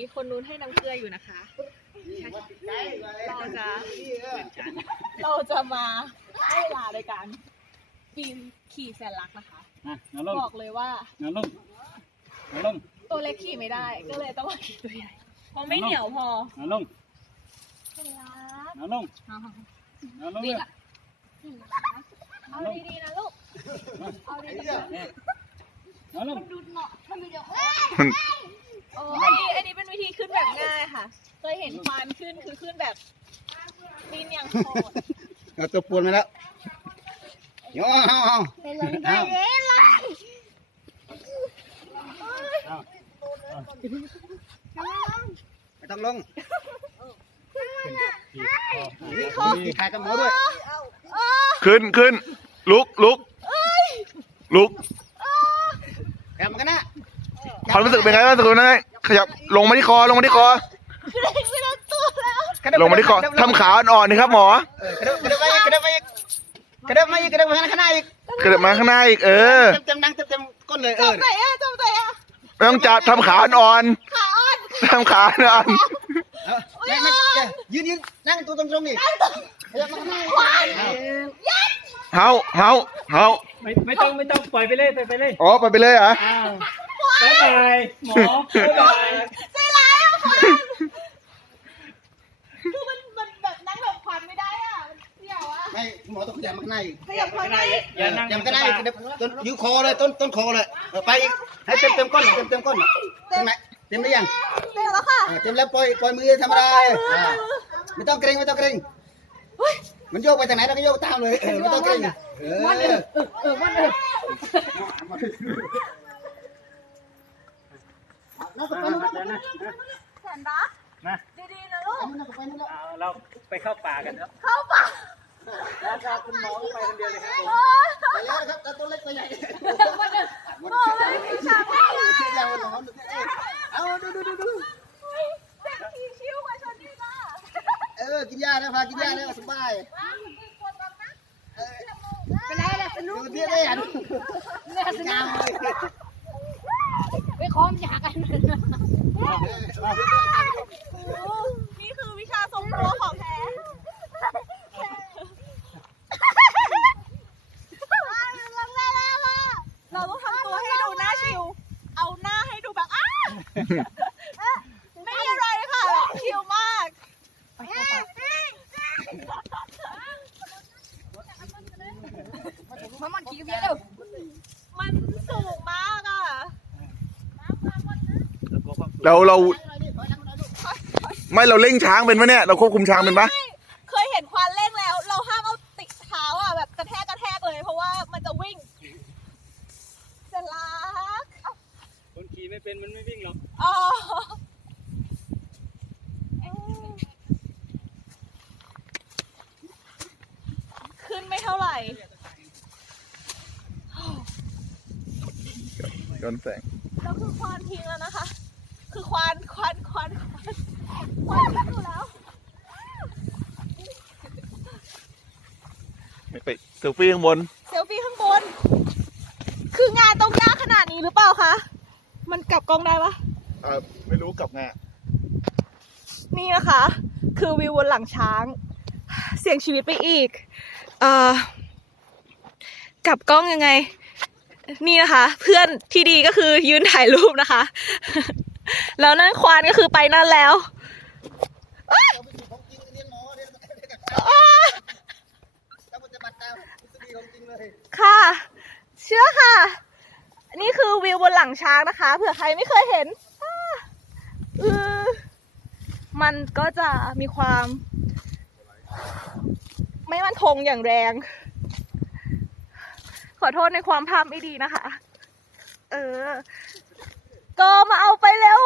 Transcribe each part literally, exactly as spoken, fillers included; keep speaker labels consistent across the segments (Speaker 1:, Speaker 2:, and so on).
Speaker 1: คนนู้นให้น้ำเกลืออยู่นะคะเราจะเราจะมาให้เวลาในการปีนขี่แสนลักนะคะบอกเลยว่า
Speaker 2: น้ำลงน้ำลง
Speaker 1: ตัวเล็กขี่ไม่ได้ก็เลยต้องมาขี่ตัวใหญ่เพราะไม่เหนียวพอ
Speaker 2: น้ำลง
Speaker 1: แสนลัก
Speaker 2: น้ำลงน้ำลง
Speaker 1: วิ่งอ่ะเอาดีๆนะลูกเอาดีๆ
Speaker 2: น้ำลง
Speaker 1: ดูเนาะทำวิดีโอโอ้อันนี้อันนี้เป็นวิธีขึ้นแบบง่ายค่ะเคยเห็นควานขึ้นคือขึ้นแบบปีนอย่างโหด
Speaker 3: เอาตัวปูนมาแล้วโย่
Speaker 1: ไปลงไปเลยล่ะ
Speaker 3: ไม่ต้องลงมีใครกันหมดด้วย
Speaker 4: ขึ้นขึ้นลุกลุกลุก
Speaker 3: แอบมากันนะ
Speaker 4: ความรู้สึกเป็นไงบ้างรู้สึกไงขยับลงมาที่คอลงมาที่คอลงมาที่คอทำขาอ่อนๆนี่ครับหมอก
Speaker 3: ระเดิบกระเดิบไปกระเดิบไปกระเดิบมากระเดิบมาข้างหน้าอีก
Speaker 4: กระเดิบมาข้างหน้าอีกเออ
Speaker 3: เต็มเต็มนั่งเต็มเต็มก้นเลยเออ
Speaker 1: จำใจอ่ะจำใจอ่ะ
Speaker 4: ไม่ต้องจับทำขาอ่อน
Speaker 1: ขาอ่อน
Speaker 4: ทำขาอ่อน
Speaker 3: ไม่ไม่ยืนยืนนั่งตัวตรงๆนี่ขยับมาข้างหน้า
Speaker 4: เฮาเฮาเฮา
Speaker 2: ไม่ไม่ต้องไม่ต้องปล่อยไปเลยไปไปเลย
Speaker 4: อ๋อไปไปเลยเหรอ
Speaker 2: บ๊ายบายหมอบ๊ายบาย
Speaker 1: ใจร้ายอ่ะควานคือมันมันแบบนั่งแบบควานไม่ได้อ่ะเสี่ยวอ่ะ
Speaker 3: ไม่หมอต้องขยับมาข้างหน้าอีก
Speaker 1: ขยับข้างใน
Speaker 3: อย่านั่งขยับข้างหน้าอีกต้นยูคอเลยต้นต้นคอเลยไปอีกให้เต็มเต็มก้นเต็มเต็มก้นเต็มไหมเต็มหรือยัง
Speaker 1: เต็มแล้วค่ะ
Speaker 3: เต็มแล้วปล่อยปล่อยมือธรรมดาไม่ต้องเกรงไม่ต้องเกรงมันโยกไปทางไหนเราก็โยกตามเลยไม่ต้องเกรงเออ
Speaker 1: มันเออเออมันเออแสนรัก
Speaker 2: นะ
Speaker 1: ดีๆนะลูก
Speaker 2: เราไปเข้าป่ากันครับ
Speaker 1: เข้าป่า
Speaker 3: แล้วครับคุณหมอไปคนเดียวเลยครับไปแล้วครับแต่ตัวเล็กตัวใหญ่
Speaker 1: มันเออโอ้ยพี่ชายไม่ได้
Speaker 3: เอาดูดูดูดู
Speaker 1: เด็กขี่ชิวกว่าชนนี่นะ
Speaker 3: เออกินยาแล้วพากินยาแล้วสบาย
Speaker 1: เป็นไรล่ะสนุก
Speaker 3: เที่ยวได้ยัง
Speaker 1: เนี่ยสนุกไปคล้องยากันนี่คือวิชาทรงตัวของแท้เราต้องทำตัวให้ดูหน้าชิวเอาหน้าให้ดูแบบอ้าไม่มีอะไรค่ะชิวมากมันมันขี่กันเยอะเร็วมันสูงมากอ่ะ
Speaker 4: เราเราไม่เราเล่งช้างเป็นปะเนี่ยเราควบคุมช้างเป็นปะ
Speaker 1: เคยเห็นควานเล่งแล้วเราห้ามเอาติดเท้าอ่ะแบบกระแทกกระแทกเลยเพราะว่ามันจะวิ่งจะลัก
Speaker 2: คนขี่ไม่เป็นมันไม่วิ่งหรอก
Speaker 1: อ๋อขึ้นไม่เท่าไหร่
Speaker 4: ย้อนแสง
Speaker 1: แล้วคือควานทิ้งแล้วนะคะคือควานควานควานควานควานทิ้งอยู่แล้ว
Speaker 4: ไปเซลฟี่ข้างบน
Speaker 1: เซลฟี่ข้างบนคืองานต้องยากขนาดนี้หรือเปล่าคะมันกลับกล้องได้ปะ
Speaker 4: เออไม่รู้กลับไง
Speaker 1: นี่นะคะคือวิวบนหลังช้างเสี่ยงชีวิตไปอีกเอ่อกลับกล้องยังไงนี่นะคะเพื่อนที่ดีก็คือยืนถ่ายรูปนะคะแล้วนั่นควานก็คือไปนั่นแล้วค่ะเชื่อค่ะนี่คือวิวบนหลังช้างนะคะเผื่อใครไม่เคยเห็นเออมันก็จะมีความไม่มั่นคงอย่างแรงขอโทษในความภาพไม่ดีนะคะเออก็มาเอาไปเร็ว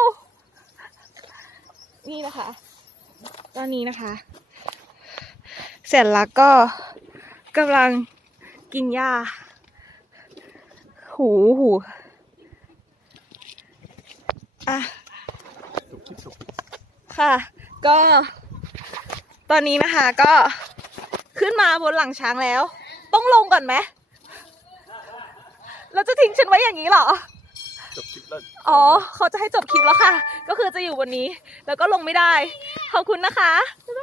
Speaker 1: นี่นะคะตอนนี้นะคะแสนลักก็กำลังกินหญ้าหูหูอ่ะค่ะก็ตอนนี้นะคะก็ขึ้นมาบนหลังช้างแล้วต้องลงก่อนไหมเราจะทิ้งฉันไว้อย่างนี้เหรอจบคลิปแล้วอ๋อเขาจะให้จบคลิปแล้วค่ะก็คือจะอยู่บนนี้ แล้วก็ลงไม่ได้ ขอบคุณนะคะบ๊ายบาย